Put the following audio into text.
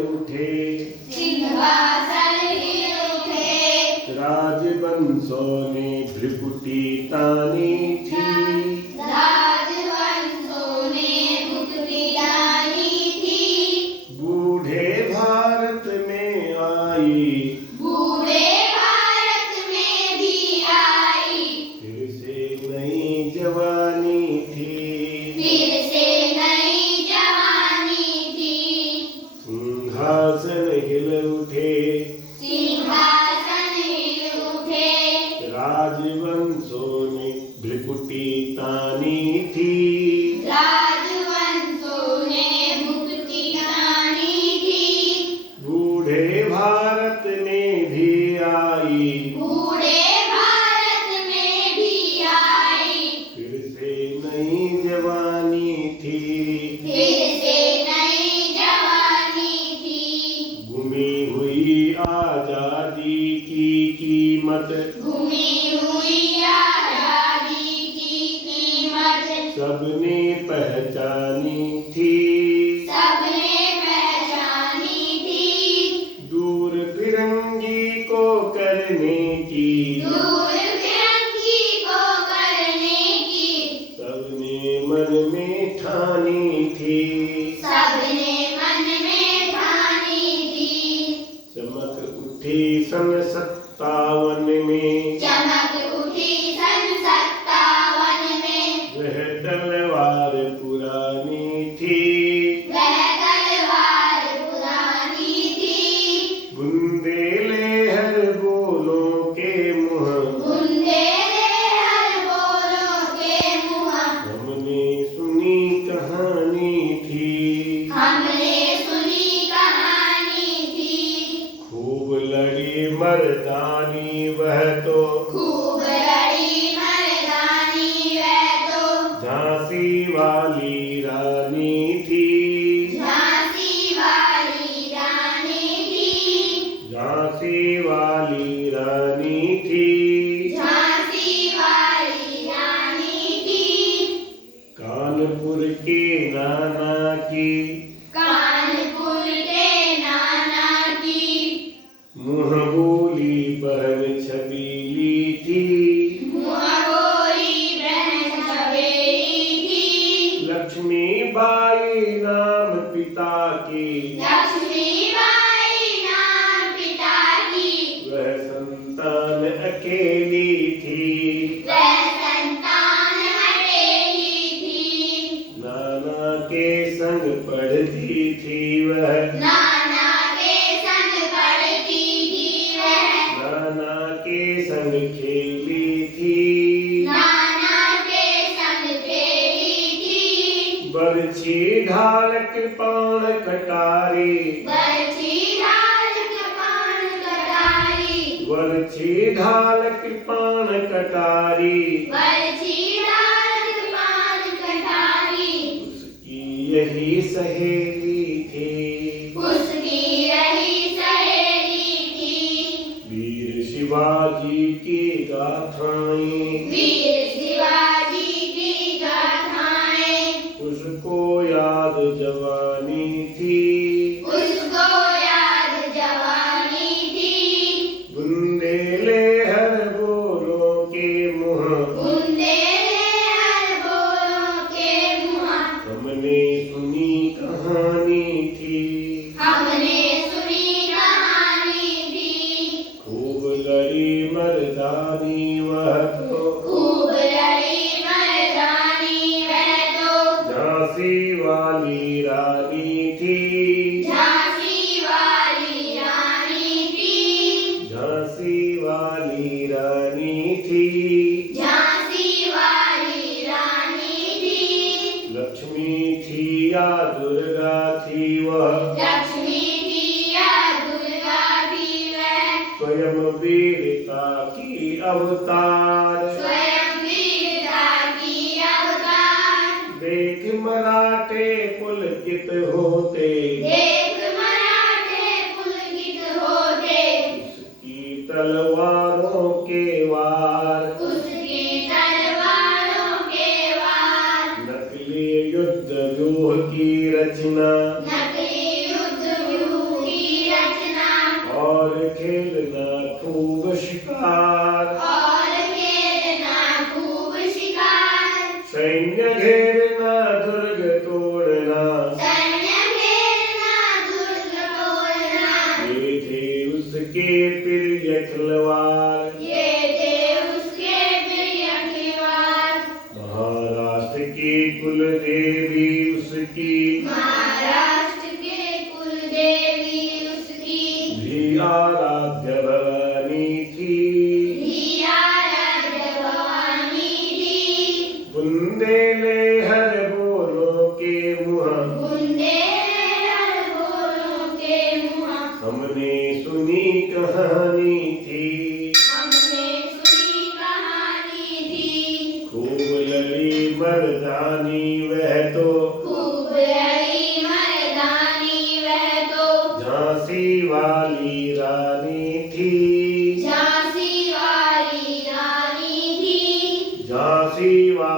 उठे सिंहासन हिल उठे। राजवंशों ने भ्रिकुटी तानी थी। राजवंशों ने भ्रिकुटी तानी थी। बूढ़े भारत में आई। बूढ़े भारत में भी आई। फिर से नई जवानी थी। फिर से नई जवानी थी। सिंहासन हिल उठे। सिंहासन हिल उठे। राजवंशों ने भ्रिकुटी तानी थी। राजवंशों ने भ्रिकुटी तानी थी। बूढ़े भारत में भी आई। बूढ़े भारत में भी आई। फिर से नई जवानी थी। फिर से नई जवानी थी। गुमी हुई आजादी की कीमत। गुमी हुई आजादी की कीमत। सबने पहचानी थी। सबने पहचानी थी। दूर फिरंगी को करने की। दूर फिरंगी को करने की। सबने मन में ठानी थी। सबने मन में ठानी थी। चमक उठी सन 57 में। चमक उठी सन 57 में। वह तलवार पुरानी थी। वह तलवार पुरानी थी। बुंदेले हर बोलों के मुँह। बुंदेले हर बोलों के मुँह। हमने सुनी कहानी थी। हमने सुनी कहानी थी। खूब लड़ी मर्दानी वह तो। खूब लड़ी मर्दानी वह तो। झांसी वाली रानी थी। झांसी वाली रानी थी। झांसी वाली रानी थी। झांसी वाली रानी थी। कानपुर के नाना की। कानपुर के नाना की। मुँह बोली बहन छबीली थी। मुँहबोली बहन छबेली थी। लक्ष्मीबाई नाम पिता की। लक्ष्मीबाई नाम पिता की। वह संतान अकेली थी। वह संतान अकेली थी। नाना के संग पढ़ती थी वह। नाना के संग पढ़ती थी वह। नाना के संग खेली थी। नाना के संग खेली थी। बरछी ढाल कृपाण कटारी। बरछी ढाल कृपाण कटारी। बरछी ढाल कृपाण कटारी। बरछी ढाल कृपाण कटारी। उसकी यही सहेली थी। उसकी यही सहेली थी। वीर शिवाजी की गाथाएं। वीर शिवाजी की गाथाएं। उसको याद जवानी थी। उसको याद जवानी थी। बुंदेले हर बोलों के मुँह। बुंदेले हर बोलों के मुँह। हमने सुनी कहानी थी। हमने सुनी कहानी थी। खूब लड़ी मर्दानी वह तो। खूब लड़ी मर्दानी वह तो। झांसी वाली रानी थी। झांसी वाली रानी थी। झांसी वाली रानी थी। झांसी वाली रानी थी। लक्ष्मी थी या दुर्गा थी वह। लक्ष्मी थी या दुर्गा थी वह। स्वयं वीरता की अवतार। स्वयं वीरता की अवतार। देख मराठे पुलकित होते। देख मराठे पुलकित होते। उसकी तलवारों के वार। उसकी तलवारों के वार। नकली युद्ध व्यूह की रचना। नकली युद्ध व्यूह और खेलना खूब शिकार, सैन्य घेरना दुर्ग तोड़ना, ये थे उसके प्रिय खिलवाड़। महाराष्ट्र की कुल देवी उसकी, भी आराध्य भवानी थी। बुंदेले हर बोलों के मुँह, हमने सुनी कहानी थी। खूब लड़ी मर्दानी वह तो, झांसी वाली रानी थी। झांसी वाली